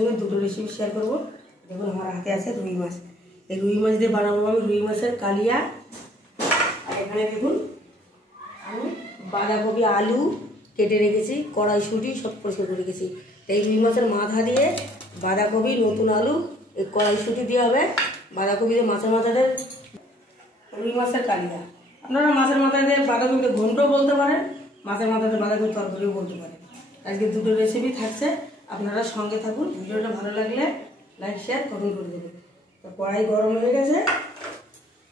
সঙ্গে দুটো recipe share করবো। দেখুন আমার হাতে আছে রুই মাছ। এই রুই মাছ দিয়ে বানাবো আমি রুই মাছের কালিয়া। আর এখানে দেখুন আমি বাঁধাকপি আলু কেটে রেখেছি, কড়াইশুঁটি সব পরিষ্কার করে রেখেছি। এই রুই মাছের মাথা দিয়ে বাঁধাকপি, নতুন আলু, এই কড়াইশুঁটি দিয়ে হবে বাঁধাকপি দিয়ে মাছের মাথাটা রুই মাছের কালিয়া। আপনারা মাছের মাথা দিয়ে বাঁধাকপিতে ঘন্টও বলতে পারেন, মাছের মাথাতে বাঁধাকপি তরকারিও বলতে পারেন। আজকে দুটো রেসিপি থাকছে, আপনারা সঙ্গে থাকুন। ভিডিওটা ভালো লাগলে লাইক শেয়ার কমেন্ট করে দেবেন। তো কড়াই গরম হয়ে গেছে,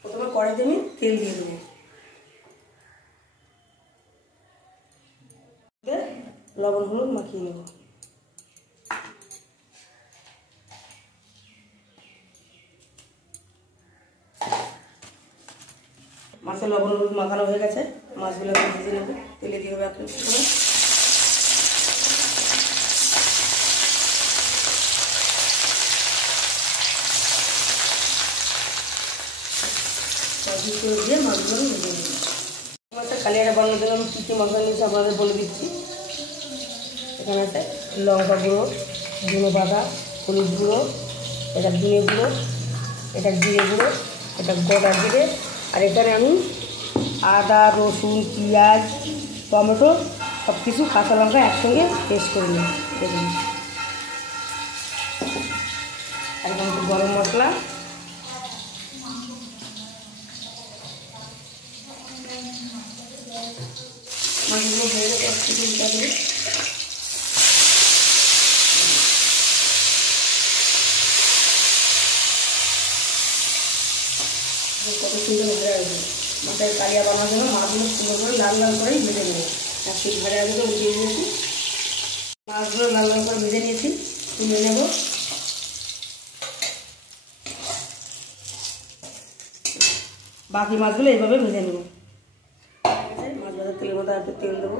প্রথমে কড়াইতে আমি তেল দিয়ে দেবো, লবণ হলুদ মাখিয়ে নেব। মাছে লবণ হলুদ মাখানো হয়ে গেছে, মাছগুলো ভেজে নেব। তেলে দিয়ে হবে একটা করে দিয়ে মাছগুলো ভেজে নেব। মাছের কালিয়াটা বানানোর জন্য আমি কী কী মশলা নিয়েছি আপনাদের বলে দিচ্ছি। এখানে আছে লঙ্কা গুঁড়ো, ধনে পাতা, হলুদ গুঁড়ো, এটা ধনে গুঁড়ো, এটা জিরে গুঁড়ো, এটা গোটা জিরে, আর এখানে আমি আদা, রসুন, পেঁয়াজ, টমেটো সব কিছু কাঁচা লঙ্কা একসঙ্গে পেস্ট করে নিই। দেখুন একদম একটু গরম মশলা, মাছগুলো ভেজে একটু দিতে হবে। কত সুন্দর ভাজা হয়েছে। মাছের কালিয়া বানানোর জন্য মাছগুলো সুন্দর করে লাল লাল করেই ভেজে নেব। এক পিঠ ভাজা আগে উঠিয়ে নিয়েছি, মাছগুলো লাল লাল করে ভেজে নিয়েছি, তুলে নেব। বাকি মাছগুলো এইভাবে ভেজে নেব। মাছ ভাজার তেলের মধ্যে একটু তেল দেবো,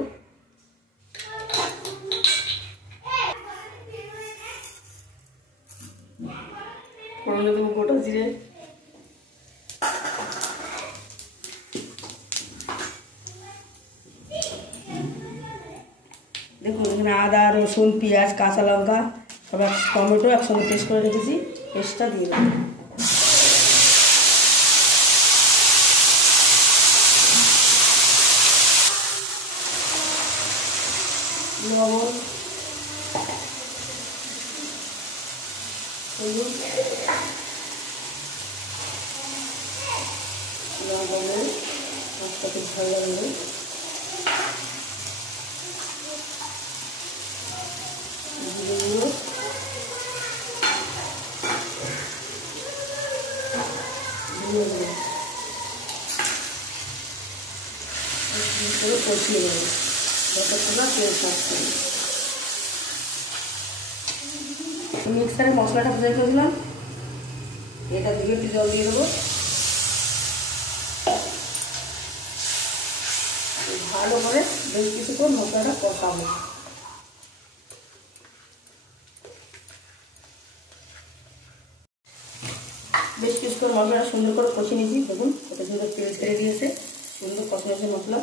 ফোড়নে দেবো গোটা জিরে, দেখুন এখানে আদা, রসুন, পেঁয়াজ, কাঁচা লঙ্কা সব টমেটো একসঙ্গে পেস্ট করে রেখেছি, পেস্টটা দিয়ে দেবো। লবণ, হলুদ, লবণ, মাছটাকে ভালো লাগবে, জিরে গুঁড়ো, ধনে গুঁড়ো করে কষিয়ে নেব যতক্ষণ না তেল ছাড়ছে। মিক্সারে মশলাটা ভেজে ফেললাম, এটা দিয়ে একটু জল দিয়ে দেবো। ভালো করে বেশ কিছুক্ষণ মশলাটা কষাবো। বেশ কিছুক্ষণ মশলাটা সুন্দর করে কষিয়ে নিয়েছি। দেখুন এটা সুন্দর তেল ছেড়ে দিয়েছে, সুন্দর কষে আছে মশলা।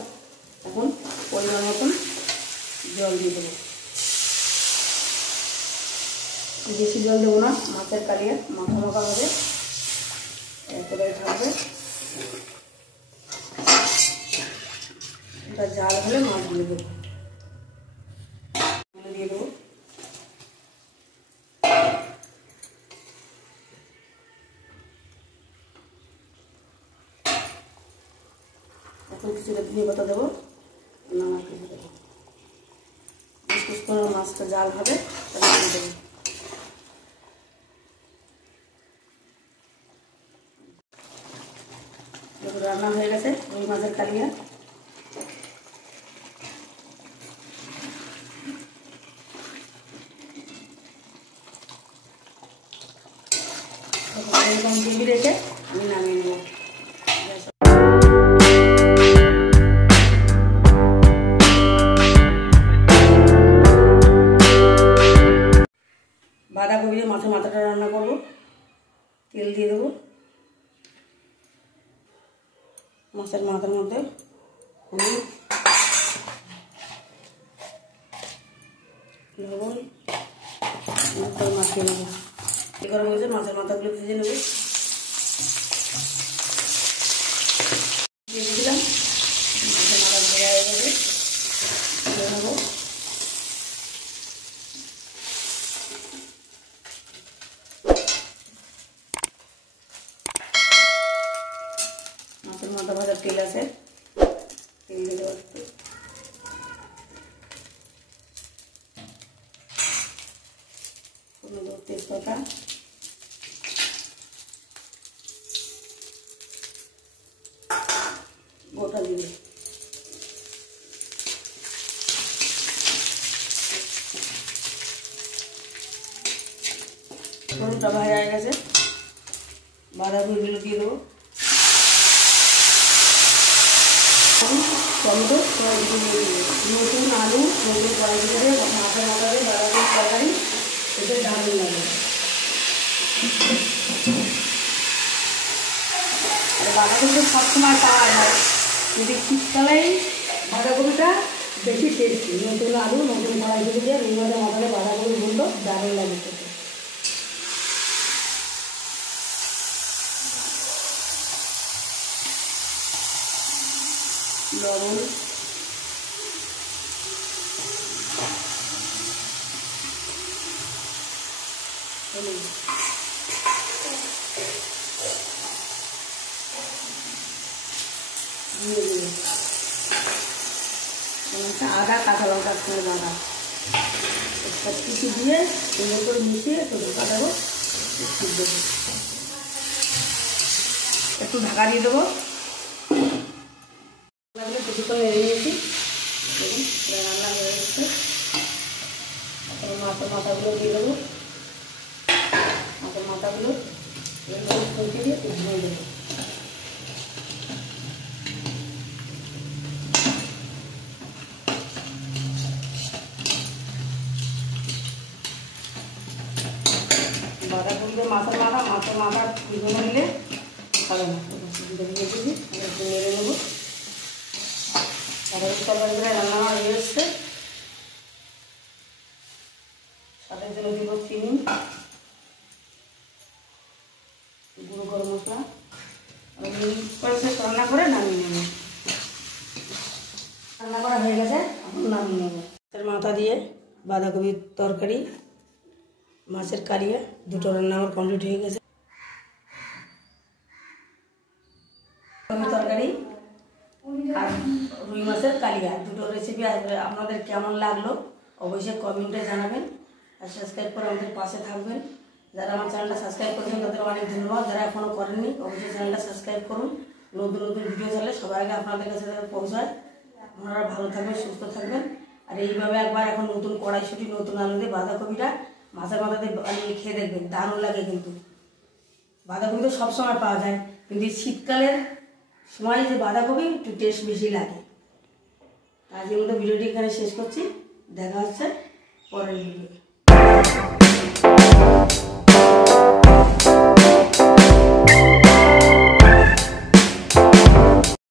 এখন পরিমাণ মতন জল দিয়ে দেবো, বেশি জল দেবো না, মাছের কালিয়া মাখা মাখা হবে, একেবারে থাকবে। এটা জাল হলে মাছগুলো দেবো, দিয়ে দেবো। এখন কিছুটা ধনে পাতা দেবো, নামাতে দেবো। বেশ কিছুক্ষণ মাছটা জাল হবে, তাহলে দেবো। দেখুন রান্না হয়ে গেছে রুই মাছের কালিয়া। এরকম গ্রেভি রেখে আমি নামিয়ে নেব। বাঁধাকপি দিয়ে মাছের মাথাটা রান্না করব। তেল দিয়ে দেবো, মাছের মাথার মধ্যে হলুদ, লবণ, করে মাখিয়ে নেবো। এ গরম হয়েছে, মাছের মাথাগুলো ভেজে নেবো। দিয়ে দিলাম মাছের মাথা ভাজা হয়ে গেছে, দিয়ে নেবো। মাছের মাথা ভাজার তেল আছে, তেল দিয়ে দেবো একটু। তেজপাতা, গোটা জিরে, হলুদটা ভাজা হয়ে গেছে, বাঁধাকপিগুলো দিয়ে দেবো। টমেটো নতুন আলু নতুন কড়াই দিয়ে মাথার মাথা দিয়ে বাঁধাকপির তরকারি, এটা দারুণ লাগে। আর বাঁধাকপি তো সবসময় পাওয়া যায়, যদি শীতকালেই বাঁধাকপিটা বেশি টেস্টি। নতুন আলু নতুন কড়াই দিয়ে রুই মাছের মাথায় বাঁধাকপি বলতো দারুণ লাগে খেতে। লবণ, আদা, কাঁচা লঙ্কা সঙ্গে বাঁধা সব কিছু দিয়ে সুন্দর করে মিশিয়ে একটু ঢাকা দেবো, একটু ঢাকা দিয়ে দেবো। কিছুক্ষণ নেড়ে নিয়েছি, দেখুন রান্না হয়ে গেছে। মাছের মাথাগুলো দিয়ে দেবো, মাছের মাথাগুলো ফুলকে দিয়ে একটু ভেঙে দেবো। বাঁধাকপি মাছের মাথা ভেঙে নিলে ভালো না, রেখেছি একটু নেড়ে নেবো। বাঁধাকপির তরকারিটা রান্না হয়ে এসছে, সাথে জন্য দিব চিনি, গুঁড়ো গরম মশলা, রান্না করে নামিয়ে নেব। রান্না করা হয়ে গেছে, এখন নামিয়ে নেব। মাছের মাথা দিয়ে বাঁধাকপির তরকারি, মাছের কালিয়া, দুটো রান্না আমার কমপ্লিট হয়ে গেছে। তরকারি আর রুই মাছের কালিয়া দুটো রেসিপি আপনাদের কেমন লাগলো অবশ্যই কমেন্টে জানাবেন, আর সাবস্ক্রাইব করে আমাদের পাশে থাকবেন। যারা আমার চ্যানেলটা সাবস্ক্রাইব করেছেন তাদের অনেক ধন্যবাদ, যারা এখনও করেননি অবশ্যই চ্যানেলটা সাবস্ক্রাইব করুন। নতুন নতুন ভিডিও চাইলে সবার আগে আপনাদের কাছে পৌঁছায়। আপনারা ভালো থাকবেন, সুস্থ থাকবেন। আর এইভাবে একবার এখন নতুন কড়াইশুঁটি নতুন আলু দিয়ে বাঁধাকপিটা মাছের মাথা দিয়ে বানিয়ে খেয়ে দেখবেন, দারুণ লাগে। কিন্তু বাঁধাকপি তো সবসময় পাওয়া যায়, কিন্তু শীতকালের সময় যে বাঁধাকপি একটু টেস্ট বেশি লাগে। আজকের মতো ভিডিওটি এখানে শেষ করছি, দেখা হচ্ছে পরের ভিডিও।